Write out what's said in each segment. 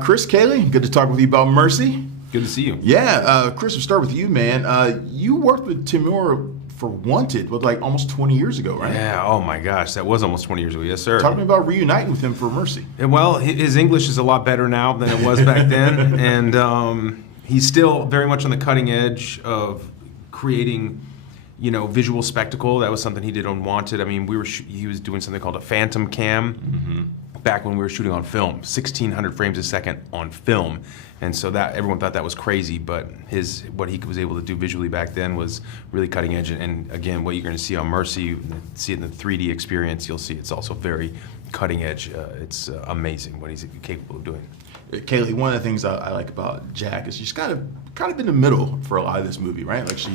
Chris, Kaylee, good to talk with you about Mercy. Good to see you. Yeah, Chris, we'll start with you, man. You worked with Timur for Wanted, like almost 20 years ago, right? Yeah, oh my gosh, that was almost 20 years ago. Yes, sir. Talk to me about reuniting with him for Mercy. Well, his English is a lot better now than it was back then, and he's still very much on the cutting edge of creating, visual spectacle. That was something he did on Wanted. I mean, he was doing something called a phantom cam back when we were shooting on film, 1,600 frames a second on film. And so that everyone thought that was crazy, but what he was able to do visually back then was really cutting edge. And again, what you're going to see on Mercy, see it in the 3D experience, you'll see it's also very cutting edge. It's amazing what he's capable of doing. Kaylee, one of the things I like about Jack is she's kind of in the middle for a lot of this movie, right? Like she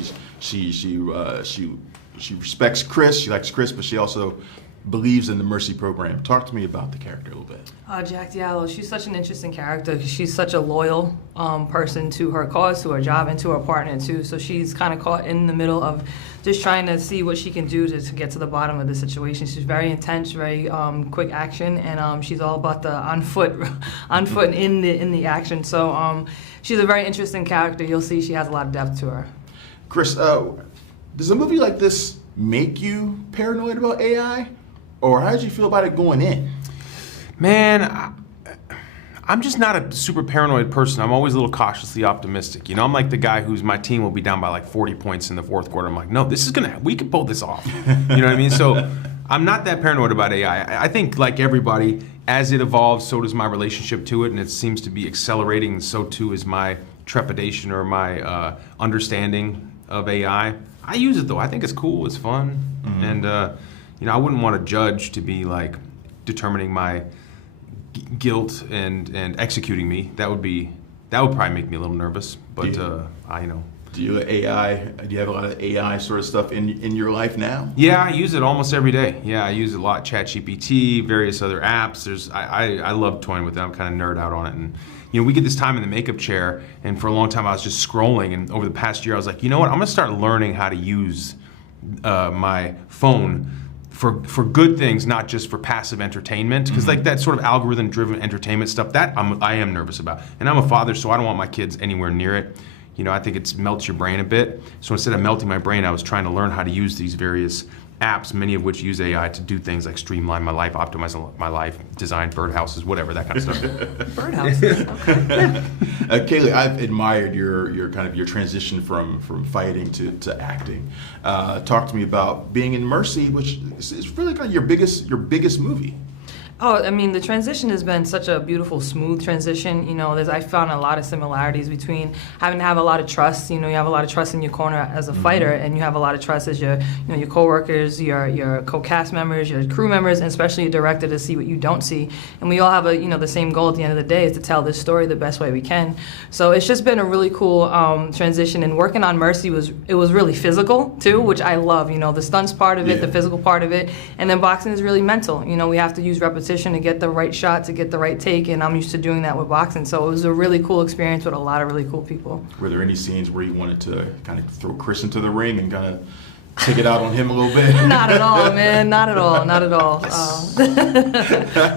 respects Chris, she likes Chris, but she also believes in the Mercy program. Talk to me about the character a little bit. Jack Diallo, she's such an interesting character. She's such a loyal person to her cause, to her job, and to her partner too. So she's kind of caught in the middle of just trying to see what she can do to get to the bottom of the situation. She's very intense, very quick action, and she's all about the on foot in the action. So she's a very interesting character. You'll see she has a lot of depth to her. Chris, does a movie like this make you paranoid about AI? Or how did you feel about it going in? Man, I'm just not a super paranoid person. I'm always a little cautiously optimistic. I'm like the guy my team will be down by like 40 points in the fourth quarter. I'm like, no, we can pull this off. You know what I mean? So I'm not that paranoid about AI. I think like everybody, as it evolves, so does my relationship to it, and it seems to be accelerating, and so too is my trepidation or my understanding of AI. I use it though. I think it's cool, it's fun, and I wouldn't want a judge to be like determining my guilt and executing me. That would probably make me a little nervous. But Do you have a lot of AI sort of stuff in your life now? Yeah, I use it almost every day. Yeah, I use it a lot. ChatGPT, various other apps. I love toying with it. I'm kind of nerd out on it. And we get this time in the makeup chair, and for a long time I was just scrolling. And over the past year, I was like, you know what? I'm gonna start learning how to use my phone for good things, not just for passive entertainment. Because like that sort of algorithm-driven entertainment stuff, that I am nervous about. And I'm a father, so I don't want my kids anywhere near it. I think it melts your brain a bit. So instead of melting my brain, I was trying to learn how to use these various apps, many of which use AI to do things like streamline my life, optimize my life, design birdhouses, whatever, that kind of stuff. Birdhouses, okay. Kaylee, I've admired your transition from fighting to acting. Talk to me about being in Mercy, which is really kind of your biggest movie. Oh, I mean, the transition has been such a beautiful, smooth transition. I found a lot of similarities between having to have a lot of trust. You have a lot of trust in your corner as a fighter, and you have a lot of trust as your coworkers, your co-cast members, your crew members, and especially your director to see what you don't see. And we all have the same goal at the end of the day is to tell this story the best way we can. So it's just been a really cool transition. And working on Mercy was really physical too, which I love. The stunts part of it, the physical part of it, and then boxing is really mental. We have to use repetition to get the right shot, to get the right take, and I'm used to doing that with boxing. So it was a really cool experience with a lot of really cool people. Were there any scenes where you wanted to kind of throw Chris into the ring and kind of take it out on him a little bit? Not at all, man. Not at all. No,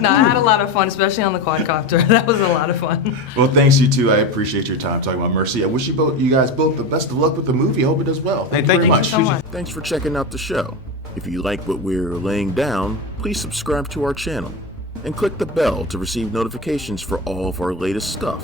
I had a lot of fun, especially on the quadcopter. That was a lot of fun. Well, thanks you too. I appreciate your time talking about Mercy. I wish you guys both the best of luck with the movie. I hope it does well. Hey, thank you Thank you so much. Thanks for checking out the show. If you like what we're laying down, please subscribe to our channel and click the bell to receive notifications for all of our latest stuff.